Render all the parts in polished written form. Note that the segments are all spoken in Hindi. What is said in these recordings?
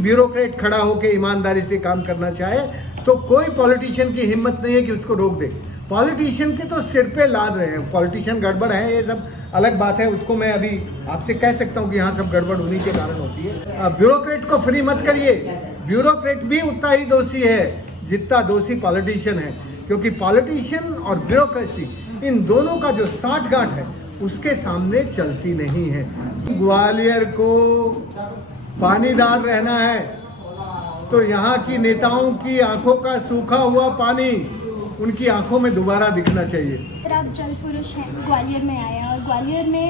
एक ब्यूरोक्रेट खड़ा होकर ईमानदारी से काम करना चाहे तो कोई पॉलिटिशियन की हिम्मत नहीं है कि उसको रोक दे। पॉलिटिशियन के तो सिर पे लाद रहे हैं, पॉलिटिशियन गड़बड़ है ये सब अलग बात है, उसको मैं अभी आपसे कह सकता हूँ कि यहाँ सब गड़बड़ उन्हीं के कारण होती है। ब्यूरोक्रेट को फ्री मत करिए, ब्यूरोक्रेट भी उतना ही दोषी है जितना दोषी पॉलिटिशियन है, क्योंकि पॉलिटिशियन और ब्यूरोक्रेसी इन दोनों का जो साठगांठ है उसके सामने चलती नहीं है। ग्वालियर को पानीदार रहना है तो यहाँ की नेताओं की आंखों का सूखा हुआ पानी उनकी आंखों में दोबारा दिखना चाहिए। सर, आप जल पुरुष हैं, ग्वालियर में आए हैं और ग्वालियर में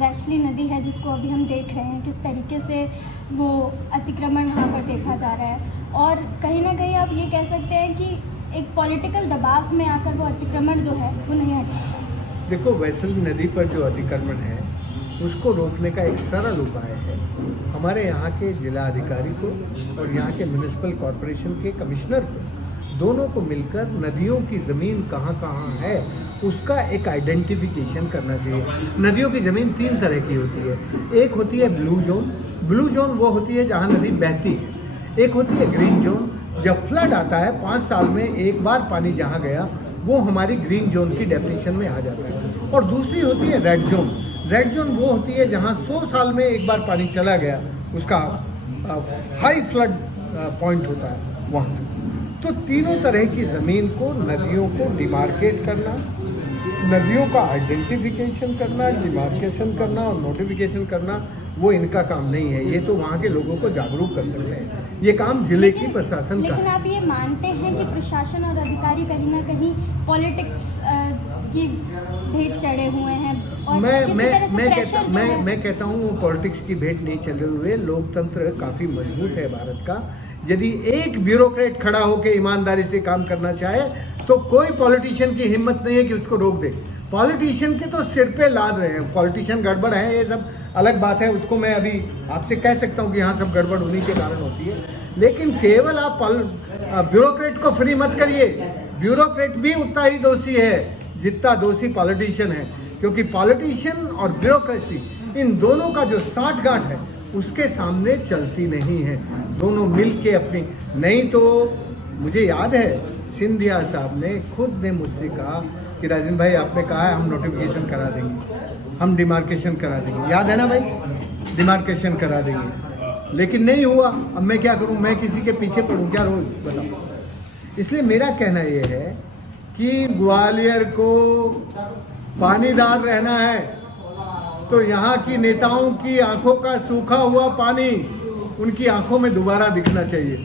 वैशाली नदी है जिसको अभी हम देख रहे हैं किस तरीके से वो अतिक्रमण वहाँ पर देखा जा रहा है, और कहीं ना कहीं आप ये कह सकते हैं कि एक पॉलिटिकल दबाव में आकर वो अतिक्रमण जो है वो नहीं हटा। देखो, वैशाली नदी पर जो अतिक्रमण है उसको रोकने का एक सरल उपाय है। हमारे यहाँ के जिला अधिकारी को और यहाँ के म्यूनिसिपल कॉरपोरेशन के कमिश्नर को, दोनों को मिलकर नदियों की ज़मीन कहाँ कहाँ है उसका एक आइडेंटिफिकेशन करना चाहिए। नदियों की ज़मीन तीन तरह की होती है। एक होती है ब्लू जोन, ब्लू जोन वो होती है जहाँ नदी बहती है। एक होती है ग्रीन जोन, जब फ्लड आता है 5 साल में एक बार पानी जहाँ गया वो हमारी ग्रीन जोन की डेफिनेशन में आ जाता है। और दूसरी होती है रेड जोन। रेड जोन वो होती है जहाँ 100 साल में एक बार पानी चला गया, उसका हाई फ्लड पॉइंट होता है वहाँ। तो तीनों तरह की ज़मीन को, नदियों को डिमार्केट करना, नदियों का आइडेंटिफिकेशन करना, डिमार्केशन करना और नोटिफिकेशन करना वो इनका काम नहीं है। ये तो वहाँ के लोगों को जागरूक कर सकते हैं, ये काम जिले की प्रशासन का। लेकिन आप ये मानते हैं कि प्रशासन और अधिकारी कहीं ना कहीं पॉलिटिक्स की भेंट चढ़े हुए हैं? और मैं कहता हूँ वो पॉलिटिक्स की भेंट नहीं चले हुए। लोकतंत्र काफ़ी मजबूत है भारत का। यदि एक ब्यूरोक्रेट खड़ा होकर ईमानदारी से काम करना चाहे तो कोई पॉलिटिशियन की हिम्मत नहीं है कि उसको रोक दे। पॉलिटिशियन के तो सिर पे लाद रहे हैं, पॉलिटिशियन गड़बड़ है ये सब अलग बात है, उसको मैं अभी आपसे कह सकता हूँ कि यहाँ सब गड़बड़ उन्हीं के कारण होती है। लेकिन केवल आप ब्यूरोक्रेट को फ्री मत करिए, ब्यूरोक्रेट भी उतना ही दोषी है जितना दोषी पॉलिटिशियन है, क्योंकि पॉलिटिशियन और ब्यूरोक्रेसी इन दोनों का जो साठगांठ है उसके सामने चलती नहीं है। दोनों मिल के अपनी, नहीं तो मुझे याद है सिंधिया साहब ने खुद ने मुझसे कहा कि राजेंद्र भाई आपने कहा है हम नोटिफिकेशन करा देंगे, हम डिमार्केशन करा देंगे, याद है ना भाई, डिमार्केशन करा देंगे, लेकिन नहीं हुआ। अब मैं क्या करूं, मैं किसी के पीछे पड़ूं क्या रोज, बताओ। इसलिए मेरा कहना यह है कि ग्वालियर को पानीदार रहना है तो यहाँ की नेताओं की आंखों का सूखा हुआ पानी उनकी आंखों में दोबारा दिखना चाहिए।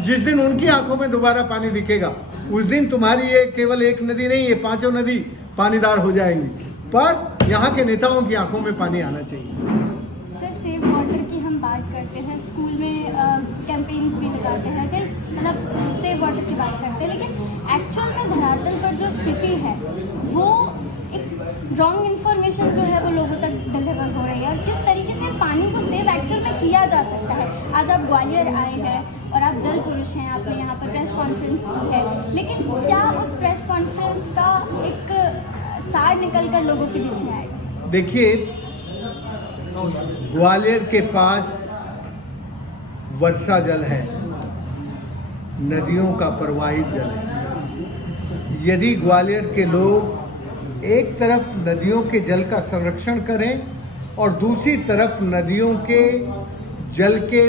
जिस दिन उनकी आंखों में दोबारा पानी दिखेगा उस दिन तुम्हारी ये केवल एक नदी नहीं, ये 5 नदी पानीदार हो जाएंगी, पर यहाँ के नेताओं की आंखों में पानी आना चाहिए। सर, सेव वाटर की हम बात करते हैं, स्कूल में कैंपेन्स भी लगाते हैं, मतलब सेव वाटर की बात करते हैं, लेकिन एक्चुअल में धरातल पर जो स्थिति है वो एक रॉन्ग इन्फॉर्मेशन जो है वो लोगों तक डिलीवर हो रही है। और किस तरीके से पानी को सेव एक्चुअल में किया जा सकता है। आज आप ग्वालियर आए हैं और आप जल पुरुष हैं, आपने यहाँ पर प्रेस कॉन्फ्रेंस की है, लेकिन क्या उस प्रेस कॉन्फ्रेंस का एक सार निकल कर लोगों के बीच में आएगा? देखिए, ग्वालियर के पास वर्षा जल है, नदियों का प्रवाहित जल है। यदि ग्वालियर के लोग एक तरफ नदियों के जल का संरक्षण करें और दूसरी तरफ नदियों के जल के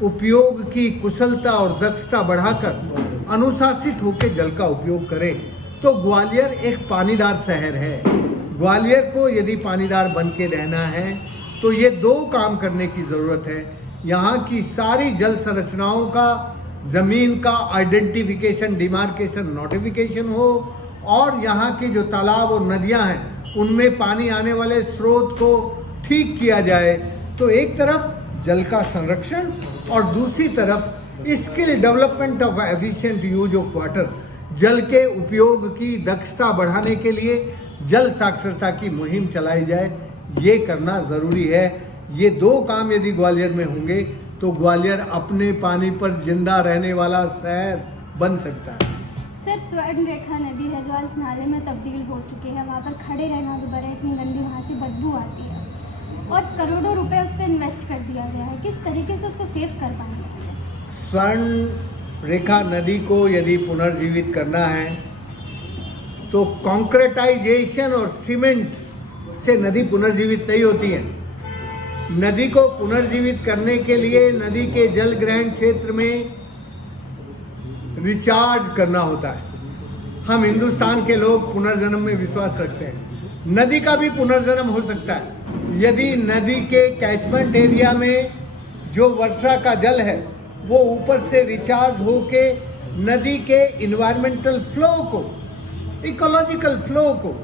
उपयोग की कुशलता और दक्षता बढ़ाकर अनुशासित होकर जल का उपयोग करें तो ग्वालियर एक पानीदार शहर है। ग्वालियर को यदि पानीदार बन के रहना है तो ये 2 काम करने की ज़रूरत है। यहाँ की सारी जल संरचनाओं का, ज़मीन का आइडेंटिफिकेशन, डिमार्केशन, नोटिफिकेशन हो, और यहाँ के जो तालाब और नदियाँ हैं उनमें पानी आने वाले स्रोत को ठीक किया जाए। तो एक तरफ जल का संरक्षण और दूसरी तरफ skill development of efficient use of water, जल के उपयोग की दक्षता बढ़ाने के लिए जल साक्षरता की मुहिम चलाई जाए, ये करना ज़रूरी है। ये 2 काम यदि ग्वालियर में होंगे तो ग्वालियर अपने पानी पर जिंदा रहने वाला शहर बन सकता है। सर, स्वर्ण रेखा नदी है जो आज नाले में तब्दील हो चुकी है, वहाँ पर खड़े रहना दोबारा, इतनी गंदी वहाँ से बदबू आती है। और करोड़ों रुपए उस पर इन्वेस्ट कर दिया गया है, किस तरीके से उसको सेव कर पाएंगे? स्वर्ण रेखा नदी को यदि पुनर्जीवित करना है तो कॉन्क्रेटाइजेशन और सीमेंट से नदी पुनर्जीवित नहीं होती है। नदी को पुनर्जीवित करने के लिए नदी के जल ग्रहण क्षेत्र में रिचार्ज करना होता है। हम हिंदुस्तान के लोग पुनर्जन्म में विश्वास रखते हैं। नदी का भी पुनर्जन्म हो सकता है यदि नदी के कैचमेंट एरिया में जो वर्षा का जल है वो ऊपर से रिचार्ज होके नदी के इन्वायरमेंटल फ्लो को, इकोलॉजिकल फ्लो को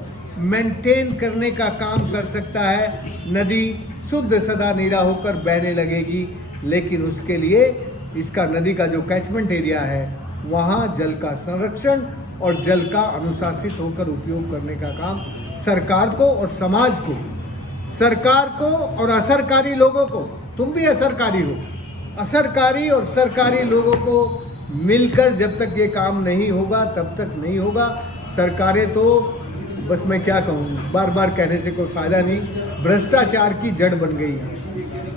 मेंटेन करने का काम कर सकता है। नदी शुद्ध सदा नीरा होकर बहने लगेगी, लेकिन उसके लिए इसका नदी का जो कैचमेंट एरिया है वहाँ जल का संरक्षण और जल का अनुशासित होकर उपयोग करने का काम सरकार को और समाज को, सरकार को और असरकारी लोगों को, तुम भी असरकारी हो, असरकारी और सरकारी लोगों को मिलकर जब तक ये काम नहीं होगा तब तक नहीं होगा। सरकारें तो बस मैं क्या कहूँ, बार बार कहने से कोई फायदा नहीं, भ्रष्टाचार की जड़ बन गई है।